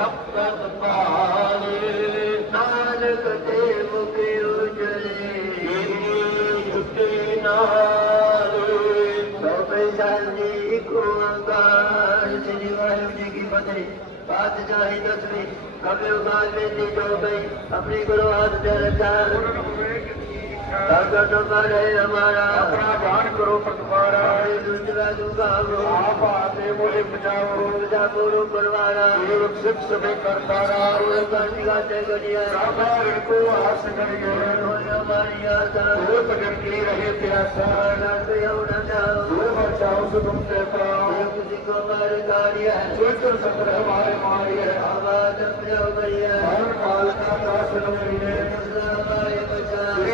श्री श्री श्री श्री श्री श्री श्री श्री श्री श्री श्री ਅੰਕਾਰ ਸ੍ਰੀ ਵਾਹਿਗੁਰੂ ਜੀ ਕੀ ਫਤਿਹ ਪਾਤਸ਼ਾਹੀ ਦਸਵੀਂ ਕਬੇ ਉਗਾਲ ਬੇਦੀ ਜੋ ਗਈ ਆਪਣੀ ਗੁਰੂ ਆਦ ਚਰਚਾਰ ਸਗਤ ਕਰੇ ਹਮਾਰਾ ਆਪਣਾ ਬਾਣ ਕਰੋ ਪਤਵਾਰਾ ਦੂਜਰਾ ਦੁਗਾਵੋ ਆਪ ਆਤੇ ਮੋਲੇ ਬਚਾਓ ਪੂਜਾ ਗੁਰੂ ਪਰਵਾਰਾ ਦੇਵ ਸਿੱਖ ਸਭੇ ਕਰਤਾਰਾ ਗੁਰੂ ਗਾਂਧੀ ਗਾਤੇ ਗੜੀਆ ਸਾਬਾਰ ਕੋ ਆਸ ਕਰਿਓ ਹੋਇਆ ਮਾਰੀਆ ਤਾ ਉਹ ਭਜਨ ਕੀ ਰਹੇ ਪਿਆਸਾ ਨਾਨਕ ਯਉਨਾ ਜਾਓ ਉਹ ਬਚਾਓ ਸੁਗਮ ਤੇ ਪਾਓ ਕਿਸੀ ਕੋ ਮਾਰ ਗਾੜੀਆ ਸੋਚਰ ਸਤਰ ਹਮਾਰੇ ਮਾਰਿਏ ਆਵਾਜ਼ ਪਿਓ ਗੜੀਆ ਹਰ ਕਾਲ ਕਾ ਦਾਸ ਨਮੀਨੇ ਹਮਾਰੇ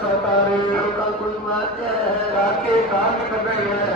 ساتارے کا کوئی ہے۔ کا کے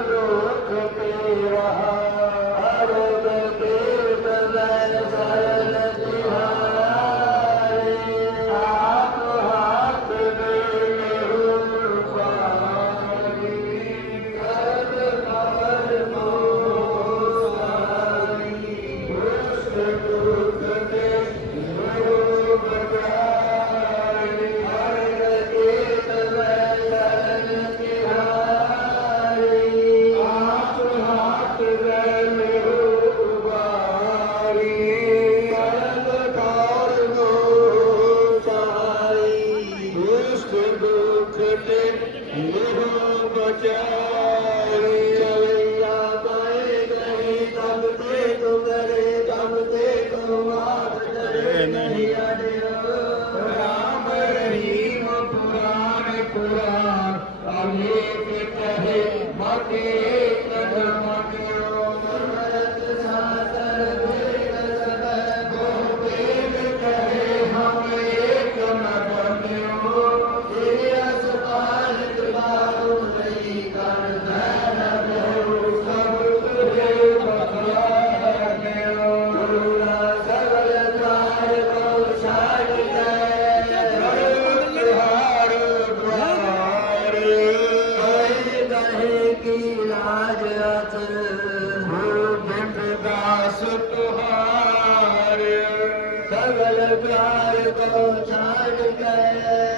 ਪਿਆਰ ਕੋ ਛਾੜ ਗਏ